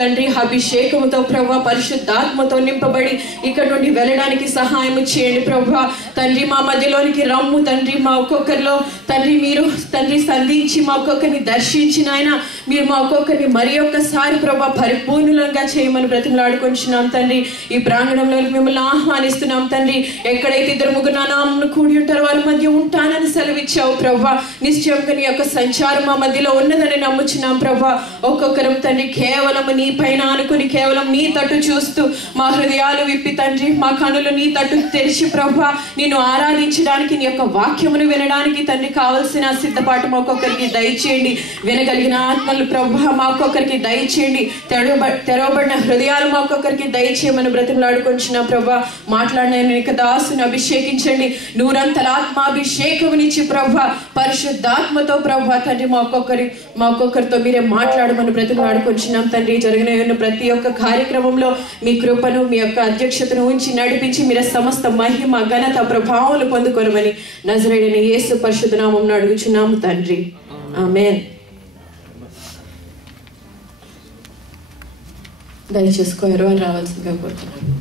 తండ్రి అభిషేకముతో ప్రభా పరిశుద్ధాత్మతో నింపబడి ఇక్కడ నుండి వెళ్ళడానికి సహాయం చేయండి ప్రభా. తండ్రి మా మధ్యలోనికి రమ్ము తండ్రి. మా ఒక్కొక్కరిలో తండ్రి మీరు తండ్రి సంధించి మా ఒక్కొక్కరిని దర్శించిన ఆయన మీరు మా ఒక్కొక్కరిని మరి ఒక్కసారి ప్రభా పరిపూర్ణంగా చేయమని బ్రతిమలాడుకొంచున్నాం తండ్రి. ఈ ప్రాంగణంలోకి మిమ్మల్ని ఆహ్వానిస్తున్నాం తండ్రి. ఎక్కడైతే ఇద్దరు ముగ్గురు నామమును కూడి ఉంటారో వారి మధ్య ఉంటానని సెలవిచ్చావు ప్రభా. నిశ్చయంగా నీ యొక్క సంచారం మా మధ్యలో ఉన్నదని నమ్ముచున్నాం ప్రభా. ఒక్కొక్కరం తండ్రి కేవలం నీ పైన అనుకుని కేవలం నీ తట్టు చూస్తూ మా హృదయాలు విప్పి తండ్రి మా కనులు నీ తట్టు తెరిచి ప్రభా నిన్ను ఆరాధించడానికి నీ యొక్క వాక్యమును వినడానికి తండ్రి కావలసిన సిద్ధపాటు మా ఒక్కొక్కరికి దయచేయండి. వినగలిగిన ఆత్మలు ప్రభా మా ఒక్కొక్కరికి దయచేయండి. తెరవబడిన హృదయాలు మా ఒక్కొక్కరికి దయచేయమని బ్రతిమలాడుకొంచున్నా ప్రభా. మాట్లాడిన నీకు దాసుని అభిషేకించండి. నూరంతల ఆత్మాభిషేకమునిచ్చి ప్రభా పరిశుద్ధాత్మతో ప్రభా తండ్రి మా ఒక్కొక్కరితో మీరే మాట్లాడమని బ్రతిమలాడుకొంచున్నాం తండ్రి. జరిగిన ప్రతి ఒక్క కార్యక్రమంలో మీ కృపను మీ యొక్క అధ్యక్షతను ఉంచి నడిపించి మీరు సమస్త మహిమ ఘనత ప్రభావాలు పొందుకొనమని నజరేయుడైన యేసు పరిశుద్ధ నామమున అడుగుచున్నాము తండ్రి. ఆమేన్. దయచేసి ఎవరు రావాల్సిందిగా కోరుతున్నాను.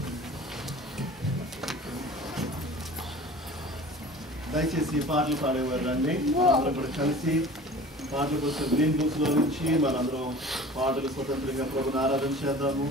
దయచేసి పాటలు పాడేవారు రండి. అందరం కూడా కలిసి పాటల కోసం గ్రీన్ బుక్స్ లో నుంచి మనందరం పాటలు స్వతంత్రంగా ప్రభుని ఆరాధన చేద్దాము.